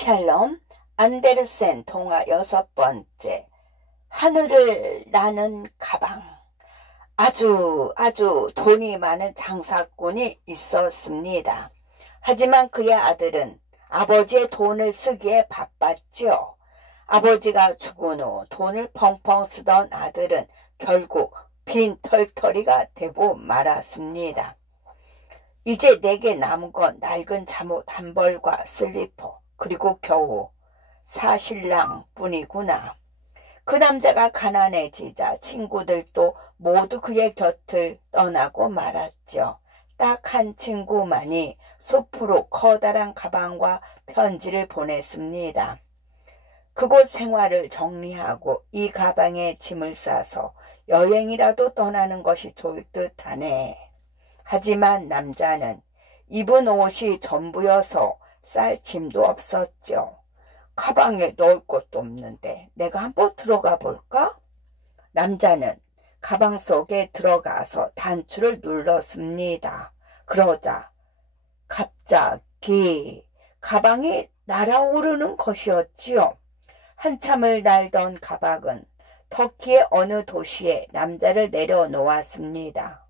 샬롬 안데르센 동화 6번째. 하늘을 나는 가방. 아주 돈이 많은 장사꾼이 있었습니다. 하지만 그의 아들은 아버지의 돈을 쓰기에 바빴죠. 아버지가 죽은 후 돈을 펑펑 쓰던 아들은 결국 빈털터리가 되고 말았습니다. 이제 내게 남은 건 낡은 잠옷 한 벌과 슬리퍼, 그리고 겨우 사신랑 뿐이구나. 그 남자가 가난해지자 친구들도 모두 그의 곁을 떠나고 말았죠. 딱 한 친구만이 숲으로 커다란 가방과 편지를 보냈습니다. 그곳 생활을 정리하고 이 가방에 짐을 싸서 여행이라도 떠나는 것이 좋을 듯하네. 하지만 남자는 입은 옷이 전부여서 쌀 짐도 없었죠. 가방에 넣을 것도 없는데 내가 한번 들어가 볼까? 남자는 가방 속에 들어가서 단추를 눌렀습니다. 그러자 갑자기 가방이 날아오르는 것이었지요. 한참을 날던 가방은 터키의 어느 도시에 남자를 내려놓았습니다.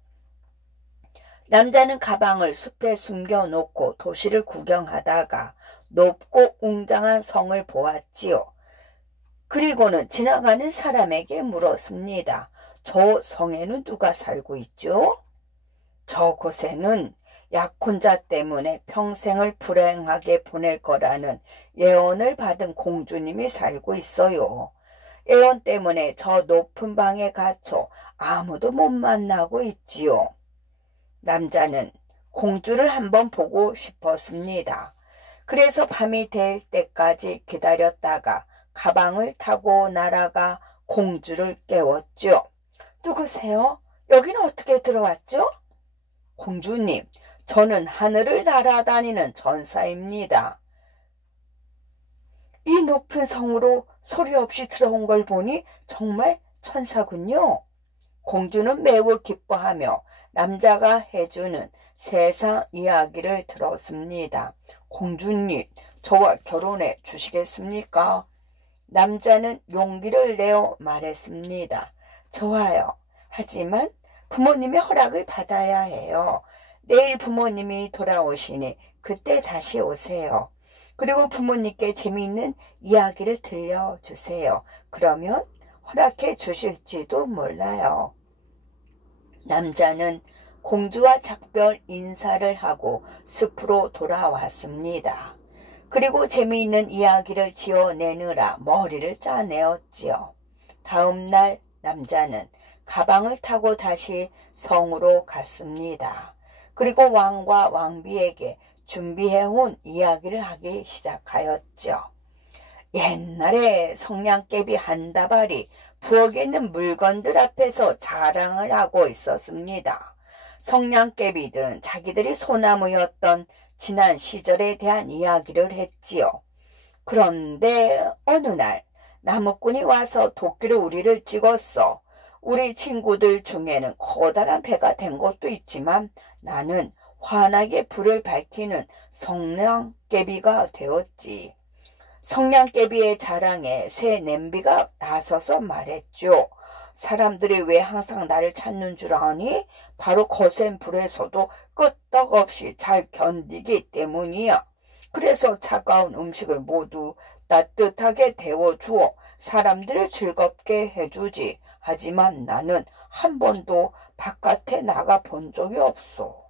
남자는 가방을 숲에 숨겨놓고 도시를 구경하다가 높고 웅장한 성을 보았지요. 그리고는 지나가는 사람에게 물었습니다. 저 성에는 누가 살고 있죠? 저곳에는 약혼자 때문에 평생을 불행하게 보낼 거라는 예언을 받은 공주님이 살고 있어요. 예언 때문에 저 높은 방에 갇혀 아무도 못 만나고 있지요. 남자는 공주를 한번 보고 싶었습니다. 그래서 밤이 될 때까지 기다렸다가 가방을 타고 날아가 공주를 깨웠죠. 누구세요? 여기는 어떻게 들어왔죠? 공주님, 저는 하늘을 날아다니는 전사입니다. 이 높은 성으로 소리 없이 들어온 걸 보니 정말 천사군요. 공주는 매우 기뻐하며 남자가 해주는 세상 이야기를 들었습니다. 공주님, 저와 결혼해 주시겠습니까? 남자는 용기를 내어 말했습니다. 좋아요. 하지만 부모님의 허락을 받아야 해요. 내일 부모님이 돌아오시니 그때 다시 오세요. 그리고 부모님께 재미있는 이야기를 들려주세요. 그러면 허락해 주실지도 몰라요. 남자는 공주와 작별 인사를 하고 숲으로 돌아왔습니다. 그리고 재미있는 이야기를 지어내느라 머리를 짜내었지요. 다음 날 남자는 가방을 타고 다시 성으로 갔습니다. 그리고 왕과 왕비에게 준비해온 이야기를 하기 시작하였죠. 옛날에 성냥개비 한 다발이 부엌에 있는 물건들 앞에서 자랑을 하고 있었습니다. 성냥개비들은 자기들이 소나무였던 지난 시절에 대한 이야기를 했지요. 그런데 어느 날 나무꾼이 와서 도끼로 우리를 찍었어. 우리 친구들 중에는 커다란 배가 된 것도 있지만 나는 환하게 불을 밝히는 성냥개비가 되었지. 성냥개비의 자랑에 새 냄비가 나서서 말했죠. 사람들이 왜 항상 나를 찾는 줄 아니? 바로 거센 불에서도 끄떡없이 잘 견디기 때문이야. 그래서 차가운 음식을 모두 따뜻하게 데워주어 사람들을 즐겁게 해주지. 하지만 나는 한 번도 바깥에 나가 본 적이 없어.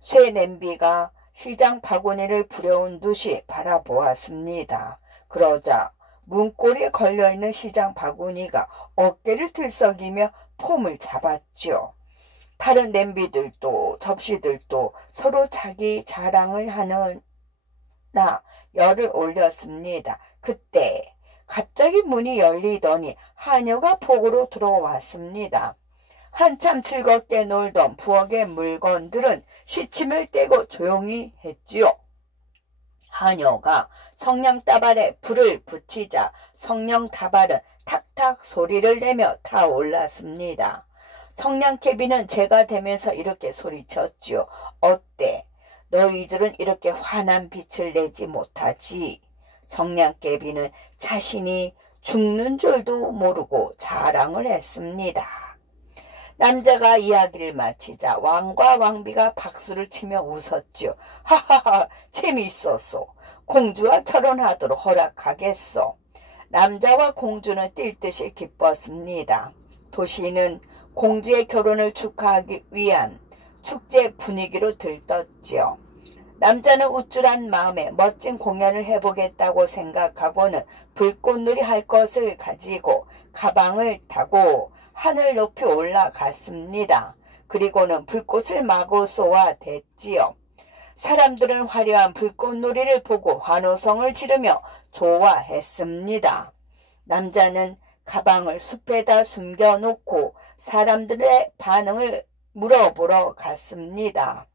쇠 냄비가 시장 바구니를 부려온 듯이 바라보았습니다. 그러자 문고리에 걸려있는 시장 바구니가 어깨를 들썩이며 폼을 잡았죠. 다른 냄비들도 접시들도 서로 자기 자랑을 하느라 열을 올렸습니다. 그때 갑자기 문이 열리더니 하녀가 폭으로 들어왔습니다. 한참 즐겁게 놀던 부엌의 물건들은 시침을 떼고 조용히 했지요. 하녀가 성냥다발에 불을 붙이자 성냥다발은 탁탁 소리를 내며 타올랐습니다. 성냥개비는 제가 되면서 이렇게 소리쳤지요. 어때? 너희들은 이렇게 환한 빛을 내지 못하지? 성냥개비는 자신이 죽는 줄도 모르고 자랑을 했습니다. 남자가 이야기를 마치자 왕과 왕비가 박수를 치며 웃었죠. 하하하, 재미있었소. 공주와 결혼하도록 허락하겠소. 남자와 공주는 뛸 듯이 기뻤습니다. 도시는 공주의 결혼을 축하하기 위한 축제 분위기로 들떴지요. 남자는 우쭐한 마음에 멋진 공연을 해보겠다고 생각하고는 불꽃놀이 할 것을 가지고 가방을 타고 하늘 높이 올라갔습니다. 그리고는 불꽃을 마구 쏘아댔지요. 사람들은 화려한 불꽃놀이를 보고 환호성을 지르며 좋아했습니다. 남자는 가방을 숲에다 숨겨놓고 사람들의 반응을 물어보러 갔습니다.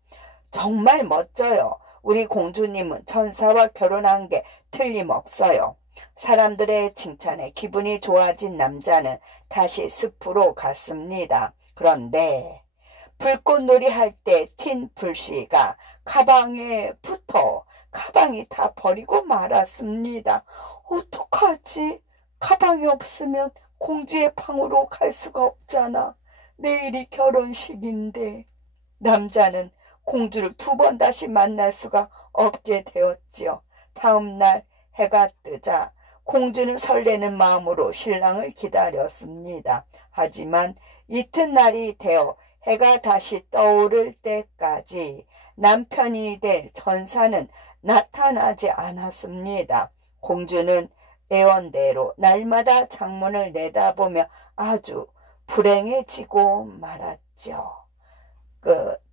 정말 멋져요. 우리 공주님은 천사와 결혼한 게 틀림없어요. 사람들의 칭찬에 기분이 좋아진 남자는 다시 숲으로 갔습니다. 그런데 불꽃놀이 할 때 튄 불씨가 가방에 붙어 가방이 다 버리고 말았습니다. 어떡하지? 가방이 없으면 공주의 방으로 갈 수가 없잖아. 내일이 결혼식인데. 남자는 공주를 2번 다시 만날 수가 없게 되었지요. 다음 날 해가 뜨자 공주는 설레는 마음으로 신랑을 기다렸습니다. 하지만 이튿날이 되어 해가 다시 떠오를 때까지 남편이 될 천사는 나타나지 않았습니다. 공주는 애원대로 날마다 창문을 내다보며 아주 불행해지고 말았죠. 끝.